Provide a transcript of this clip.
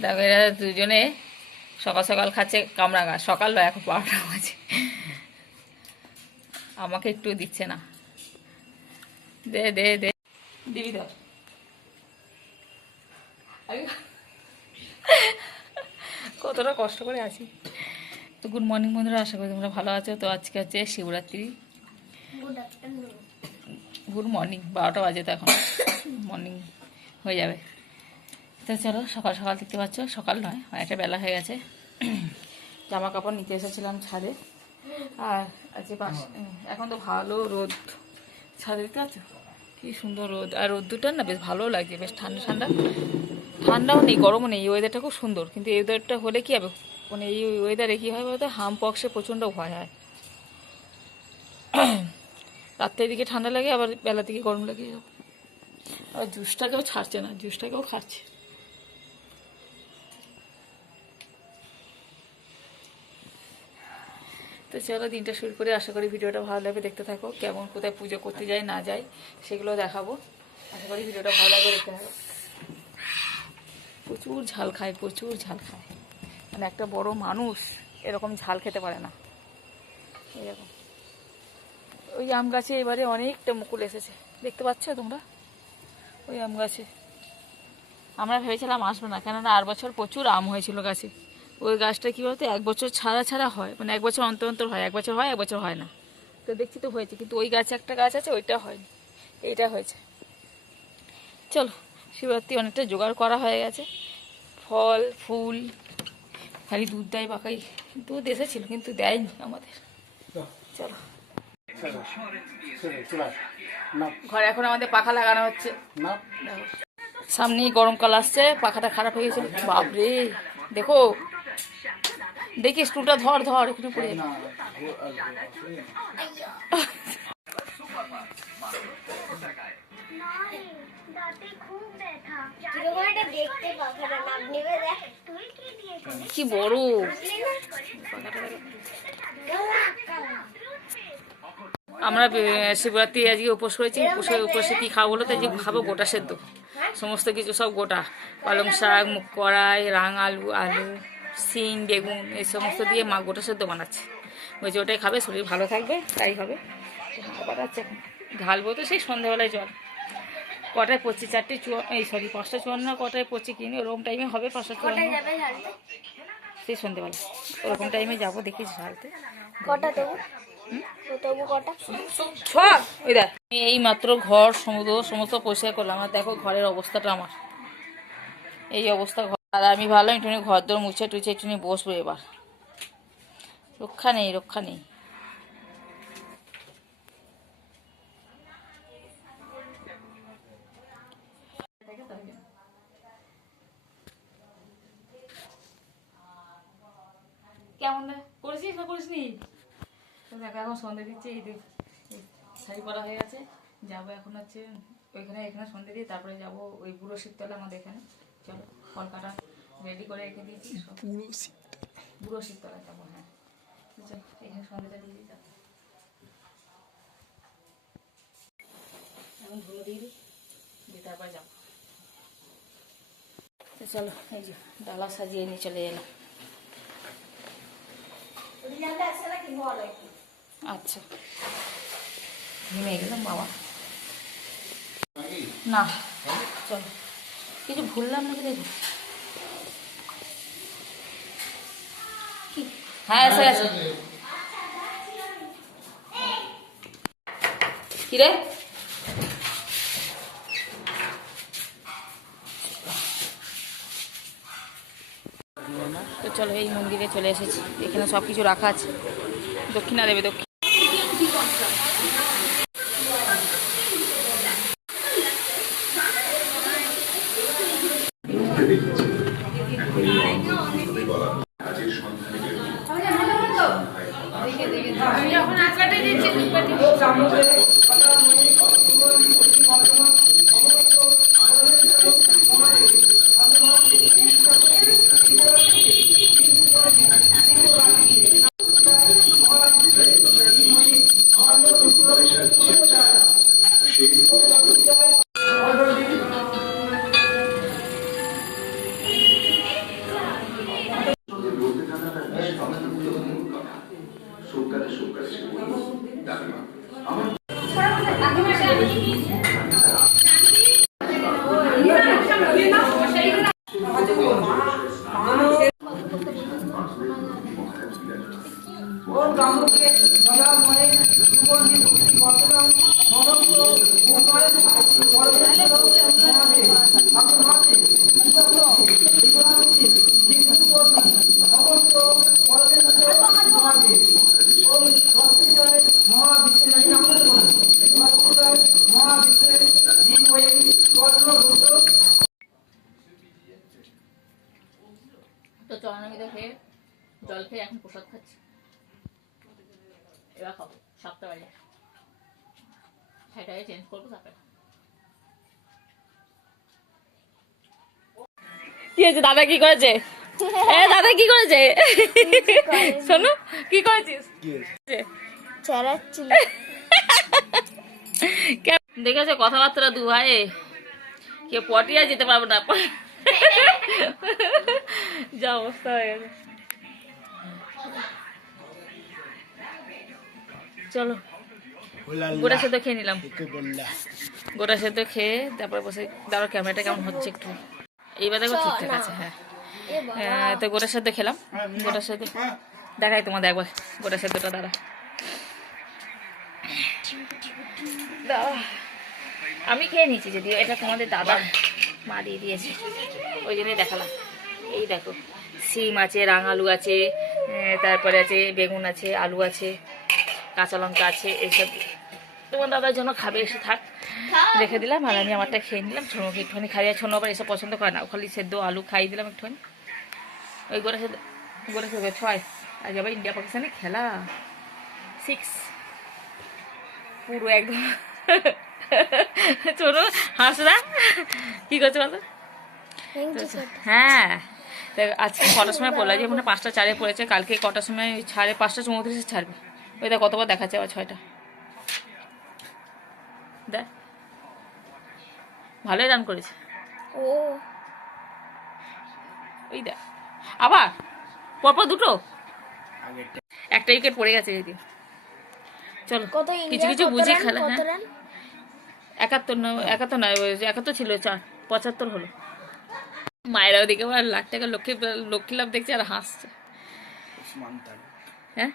দেখো এরা দুজনে সকাল সকাল খাচ্ছে কামড়া গাছ, সকাল বা এখন 12টা বাজে, আমাকে একটু দিচ্ছে না। দে দে দে দিবি তো। কতটা কষ্ট করে আছি। তো গুড মর্নিং বন্ধুরা, আশা করি তোমরা ভালো আছো। তো আজকে হচ্ছে শিবরাত্রি। গুড মর্নিং, 12টা বাজে তো এখন মর্নিং হয়ে যাবে। তো চলো, সকাল সকাল দেখতে পাচ্ছ, সকাল নয় অনেকটা বেলা হয়ে গেছে। জামা কাপড় নিতে এসেছিলাম ছাদে। আর আজকে এখন তো ভালো রোদ, ছাদে দেখতে পাচ্ছ কি সুন্দর রোদ। আর রোদ্দুটা না বেশ ভালো লাগছে, বেশ ঠান্ডা ঠান্ডা, ঠান্ডাও নেই গরমও নেই, এই ওয়েদারটা খুব সুন্দর। কিন্তু এই ওয়েদারটা হলে কী হবে, মানে এই ওয়েদারে কী হয় বলতো, হামপক্সে প্রচণ্ড ভয় হয়। রাত্রের দিকে ঠান্ডা লাগে, আবার বেলার দিকে গরম লাগে। আর জুসটাকেও ছাড়ছে না, জুসটাকেও খাচ্ছে। তো চলো দিনটা শুরু করে, আশা করি ভিডিওটা ভালো লাগবে, দেখতে থাকো। কেমন কোথায় পুজো করতে যাই না যাই সেগুলো দেখাবো। আশা করি ভিডিওটা ভালো লাগবে, দেখতে থাকো। প্রচুর ঝাল খায়, প্রচুর ঝাল খায়, মানে একটা বড় মানুষ এরকম ঝাল খেতে পারে না। এরকম ওই আম গাছে এবারে অনেকটা মুকুল এসেছে, দেখতে পাচ্ছ তোমরা ওই আম গাছে। আমরা ভেবেছিলাম আসবো না, কেননা আর বছর প্রচুর আম হয়েছিল গাছে। ওই গাছটা কী বলতো, 1 বছর ছাড়া ছাড়া হয়, মানে 1 বছর অন্তর অন্তর হয়, 1 বছর হয় 1 বছর হয় না। তো দেখছি তো হয়েছে, কিন্তু ওই গাছে একটা গাছ আছে ওইটা হয়নি, এইটা হয়েছে। চলো, শিবরাত্রি অনেকটা জোগাড় করা হয়ে গেছে, ফল ফুল, খালি দুধ দেয় বাকাই। দুধ এসেছিল কিন্তু দেয়নি আমাদের। চলো, ঘরে এখন আমাদের পাখা লাগানো হচ্ছে। সামনেই গরমকাল আসছে, পাখাটা খারাপ হয়ে গেছিল। বাপরে দেখো, দেখি স্ক্রুটা ধর ধর, এখানে পড়ে যাবে। কি বড় আমরা শিবরাত্রি আজকে উপোস করেছি। উপোসে কি খাবো বলো তো, যে খাবো গোটা সেদ্ধ, সমস্ত কিছু সব গোটা, পালং শাক, মুগ কড়াই, রাঙ আলু, আলু, শিম, বেগুন, এই সমস্ত দিয়ে মা গোটা সেদ্ধ বানাচ্ছে। বলছে ওটাই খাবে, শরীর ভালো থাকবে, তাই হবে। বানাচ্ছে এখন, ঢালবো তো সেই সন্ধ্যাবেলায় জল। কটায় পড়ছি, 5টা 54, কটায় পড়ছি কিনে, ওরকম টাইমে হবে 5টা 54, সেই সন্ধ্যেবেলা ওরকম টাইমে যাবো, দেখি ঢালতে। কটা দেবো, ওই দেখ এই মাত্র ঘর সমস্ত পরিষ্কার করলাম, আর দেখো ঘরের অবস্থাটা আমার এই অবস্থা। আর আমি ভাবলাম একটুখানি ঘর দোর মুছে টুছে একটুখানি বসবো, এবার রক্ষা নেই, রক্ষা নেই। কেমন করেছিস না করিস নি? দেখো এখন সন্ধ্যে দিচ্ছে, এই শাড়ি পরা হয়ে গেছে, যাবো এখন হচ্ছে ওইখানে, এখানে সন্ধ্যে দিয়ে তারপরে যাবো ওই বুড়ো শীততলা আমাদের এখানে। চলো, কলকাতা রেডি করে রেখে দিয়েছি, বুড়ো শীততলা যাবো। হ্যাঁ চলো, এখানে সন্ধ্যাটা দিয়ে দিই, এখন ধুলো দিয়ে দিই, তারপরে যাবো। চলো, এই যে ডালা সাজিয়ে নিয়ে চলে এলাম। আচ্ছা, নেমে গেলাম বাবা। না চলো, কিছু ভুললাম নাকি দেখো। হ্যাঁ এসে গেছে। কি রে, তো চলো এই মন্দিরে চলে এসেছি, এখানে সব কিছু রাখা আছে। দক্ষিণা দেবে, দক্ষিণ তো চরণামিতে খেয়ে জল খেয়ে এখন প্রসাদ খাচ্ছি। এবার খাবো 7টা বাজে, সেটাকে চেঞ্জ করবো তারপরে। কি হয়েছে? দাদা কি করেছে? দাদা কি করেছে? শোনো কি করেছিস? দেখেছো কথাবার্তা দু ভাই, কে পটিয়া যেতে পারবো না, যা অবস্থা হয়ে গেছে। চলো গোটা সেদ্ধ খেয়ে নিলাম, গোটা সেদ্ধ খেয়ে তারপরে বসে দাঁড়ো, ক্যামেরাটা কেমন হচ্ছে একটু, এইবার দেখো ঠিকঠাক আছে। হ্যাঁ তো গোটা সেদ্ধ খেলাম, গোটা সেদ্ধ দেখাই তোমাদের একবার গোটা সেদ্ধটা। দাঁড়া আমি খেয়ে নিয়েছি, যদিও এটা তোমাদের দাদা মা দিয়ে দিয়েছে, ওই জন্যই দেখালাম। এই দেখো সিম আছে, রাঙালু আছে, তারপরে আছে বেগুন আছে, আলু আছে, কাঁচা লঙ্কা আছে, এইসব তোমার দাদার জন্য খাবে, এসে থাক রেখে দিলাম। আর আমি আমারটা খেয়ে নিলাম। ছোনোকে একটুখানি খাইয়ে, ছোনো আবার এসব পছন্দ করে না, খালি সেদ্ধ আলু খাইয়ে দিলাম একটুখানি। ওই গোটা সেদ্ধ 6, আজ আবার ইন্ডিয়া পাকিস্তানে খেলা 6 পুরো একদম। ছোনো হাসরা কি করছে বলতো? হ্যাঁ আজকে কটার সময় পড়লো? যে মানে 5টা 4-এ পড়েছে, কালকে কটার সময় ছাড়ে? 5টা 34 ছাড়বে। ওই দেখ কতবার দেখাচ্ছে, আবার 6টা। দেখ ভালোই রান করেছে ও, ওই দেখ আবার পরপর দুটো, একটা উইকেট পড়ে গেছে যদি। চলো কিছু কিছু বুঝি খেলা। হ্যাঁ 71 নয় 71 ছিল, 75 হলো। মায়েরা ওদিকে আবার লাখ টাকা লক্ষ্মী লাভ দেখছে আর হাসছে। হ্যাঁ